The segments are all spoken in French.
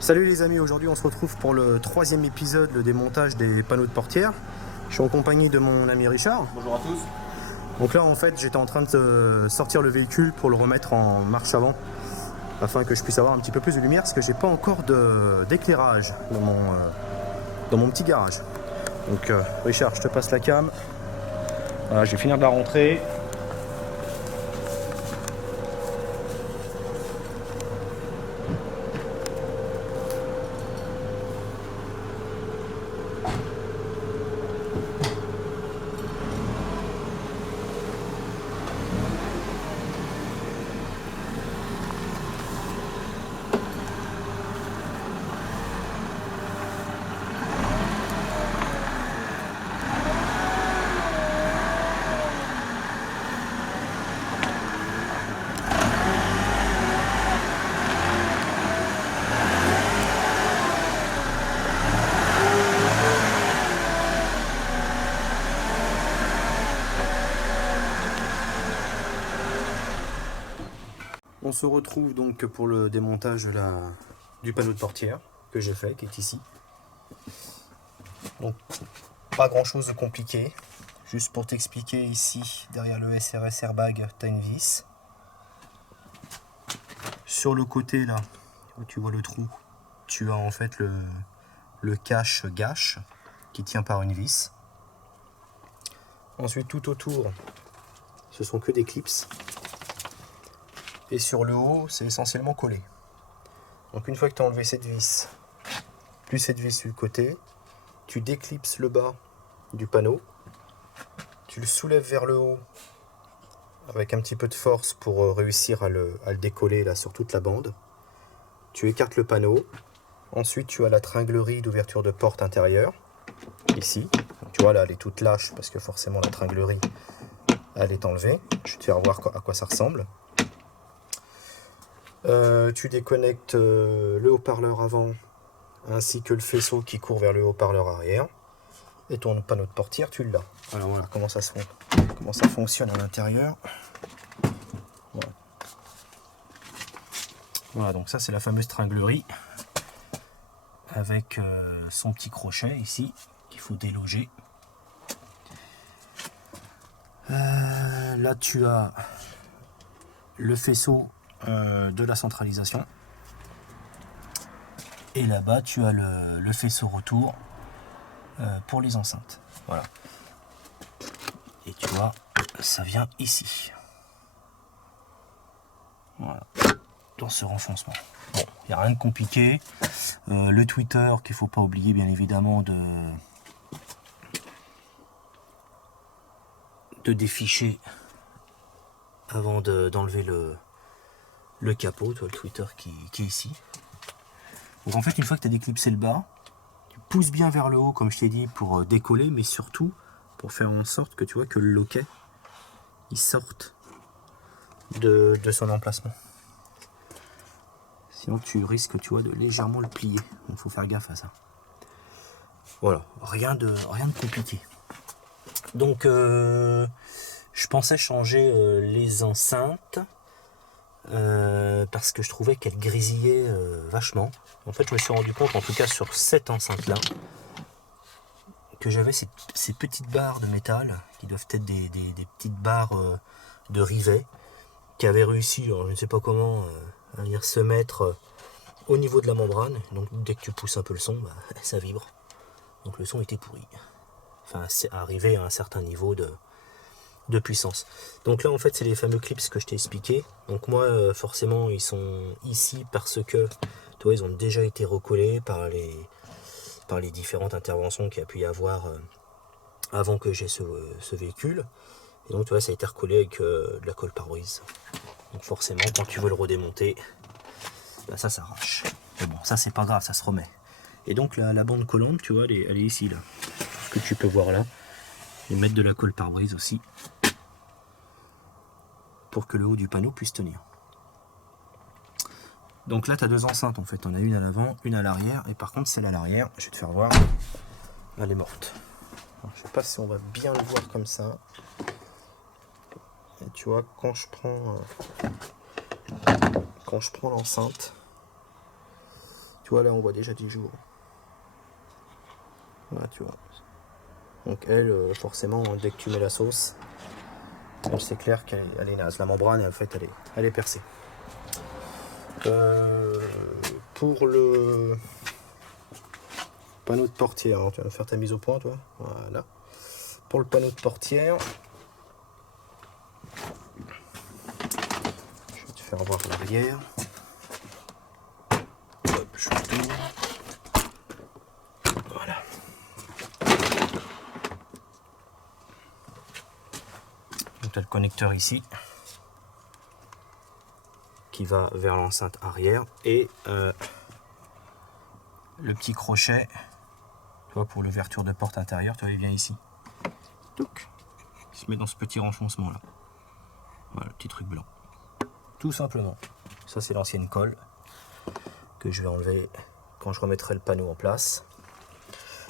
Salut les amis, aujourd'hui on se retrouve pour le troisième épisode, le démontage des panneaux de portière. Je suis en compagnie de mon ami Richard. Bonjour à tous. Donc là en fait j'étais en train de sortir le véhicule pour le remettre en marche avant afin que je puisse avoir un petit peu plus de lumière parce que j'ai pas encore d'éclairage dans mon petit garage. Donc Richard, je te passe la cam. Voilà, je vais finir de la rentrée. On se retrouve donc pour le démontage du panneau de portière que j'ai fait, qui est ici. Donc pas grand chose de compliqué. Juste pour t'expliquer, ici, derrière le SRS airbag, tu as une vis. Sur le côté là, où tu vois le trou, tu as en fait le cache-gâche qui tient par une vis. Ensuite tout autour, ce sont que des clips. Et sur le haut, c'est essentiellement collé. Donc une fois que tu as enlevé cette vis, plus cette vis sur le côté, tu déclipses le bas du panneau, tu le soulèves vers le haut avec un petit peu de force pour réussir à le décoller là sur toute la bande. Tu écartes le panneau, ensuite tu as la tringlerie d'ouverture de porte intérieure, ici. Donc, tu vois là elle est toute lâche parce que forcément la tringlerie elle est enlevée. Je vais te faire voir à quoi ça ressemble. Tu déconnectes le haut-parleur avant ainsi que le faisceau qui court vers le haut-parleur arrière et ton panneau de portière tu l'as. Alors voilà comment ça fonctionne à l'intérieur. Voilà, donc ça c'est la fameuse tringlerie avec son petit crochet ici qu'il faut déloger. Là tu as le faisceau de la centralisation et là-bas tu as le faisceau retour pour les enceintes. Voilà. Et tu vois, ça vient ici. Voilà. Dans ce renfoncement. Bon, il n'y a rien de compliqué. Le tweeter qu'il ne faut pas oublier bien évidemment de déficher avant d'enlever le capot, toi, le tweeter qui est ici. Donc en fait une fois que tu as déclipsé le bas, tu pousses bien vers le haut comme je t'ai dit pour décoller, mais surtout pour faire en sorte que tu vois que le loquet il sorte de son emplacement. Sinon tu risques tu vois de légèrement le plier. Donc il faut faire gaffe à ça. Voilà, rien de compliqué. Donc je pensais changer les enceintes parce que je trouvais qu'elles grisillaient vachement. En fait je me suis rendu compte, en tout cas sur cette enceinte là, que j'avais ces petites barres de métal qui doivent être des petites barres de rivet qui avaient réussi, alors je ne sais pas comment, à venir se mettre au niveau de la membrane. Donc dès que tu pousses un peu le son, bah, ça vibre. Donc le son était pourri. Enfin, c'est arrivé à un certain niveau de puissance. Donc là en fait c'est les fameux clips que je t'ai expliqué. Donc moi forcément ils sont ici parce que tu vois, ils ont déjà été recollés par les différentes interventions qu'il y a pu y avoir avant que j'ai ce véhicule. Et donc tu vois ça a été recollé avec de la colle pare-brise. Donc forcément quand tu veux le redémonter, bah, ça s'arrache. Mais bon ça c'est pas grave, ça se remet. Et donc la bande collante tu vois elle est ici là. Ce que tu peux voir là. Et mettre de la colle pare-brise aussi pour que le haut du panneau puisse tenir. Donc là tu as deux enceintes en fait, on a une à l'avant, une à l'arrière, et par contre celle à l'arrière, je vais te faire voir, elle est morte. Alors, je sais pas si on va bien le voir comme ça. Et tu vois quand je prends l'enceinte, Tu vois, là, on voit déjà 10 jours. Voilà, tu vois. Donc elle, forcément, dès que tu mets la sauce, c'est clair qu'elle est naze. La membrane, en fait, elle est percée. Pour le panneau de portière, alors, tu vas faire ta mise au point, toi. Voilà. Pour le panneau de portière, je vais te faire voir l'arrière. Hop, je tourne. Voilà. Donc tu as le connecteur ici qui va vers l'enceinte arrière et le petit crochet, tu vois, pour l'ouverture de porte intérieure, tu vois, il vient ici. Touc. Il se met dans ce petit renfoncement là. Voilà, le petit truc blanc. Tout simplement. Ça c'est l'ancienne colle que je vais enlever quand je remettrai le panneau en place.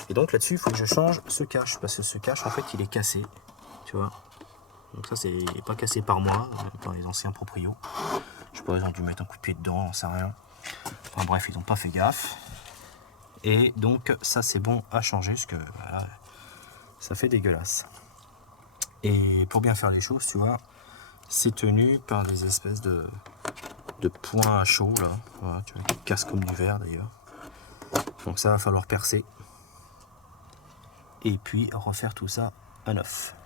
Et donc là-dessus, il faut que je change ce cache parce que ce cache en fait il est cassé. Tu vois. Donc ça c'est pas cassé par moi, par les anciens proprios. Je sais pas, ils ont dû mettre un coup de pied dedans, on sait rien. Enfin bref, ils n'ont pas fait gaffe. Et donc ça c'est bon à changer parce que voilà, ça fait dégueulasse. Et pour bien faire les choses, tu vois, c'est tenu par des espèces de points à chaud là. Voilà, tu vois, qui cassent comme du verre d'ailleurs. Donc ça va falloir percer. Et puis refaire tout ça à neuf.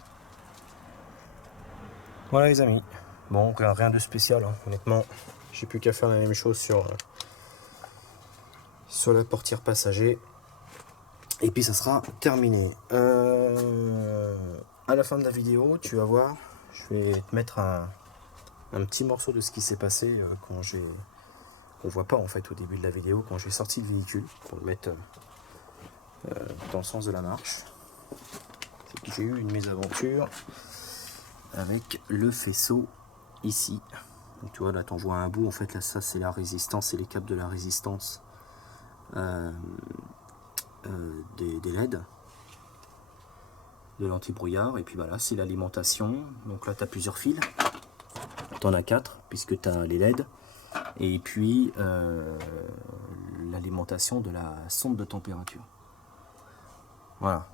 Voilà les amis. Bon, rien de spécial, hein. Honnêtement, j'ai plus qu'à faire la même chose sur la portière passager. Et puis ça sera terminé. À la fin de la vidéo, tu vas voir, je vais te mettre un petit morceau de ce qui s'est passé quand j'ai... On voit pas en fait au début de la vidéo, quand j'ai sorti le véhicule, pour le mettre dans le sens de la marche. C'est que j'ai eu une mésaventure avec le faisceau ici. Donc, tu vois, là, tu en vois un bout. En fait, là, ça, c'est la résistance, c'est les câbles de la résistance des LED, de l'anti-brouillard. Et puis voilà, c'est l'alimentation. Donc là, tu as plusieurs fils. Tu en as 4, puisque tu as les LED. Et puis, l'alimentation de la sonde de température. Voilà.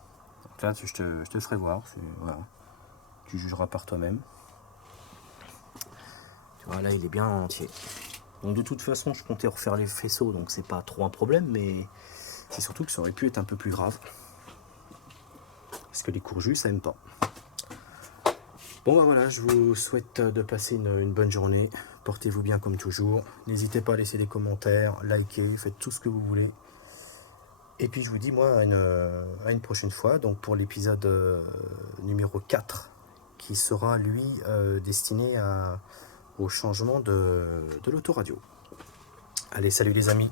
Donc là, je te ferai voir. Voilà. Tu jugeras par toi-même. Tu vois, là, il est bien entier. Donc de toute façon, je comptais refaire les faisceaux, donc c'est pas trop un problème, mais c'est surtout que ça aurait pu être un peu plus grave. Parce que les courjus, ça aime pas. Bon bah voilà, je vous souhaite de passer une bonne journée. Portez-vous bien comme toujours. N'hésitez pas à laisser des commentaires, liker, faites tout ce que vous voulez. Et puis je vous dis moi à une prochaine fois, donc pour l'épisode numéro 4, qui sera lui destiné au changement de l'autoradio. Allez, salut les amis!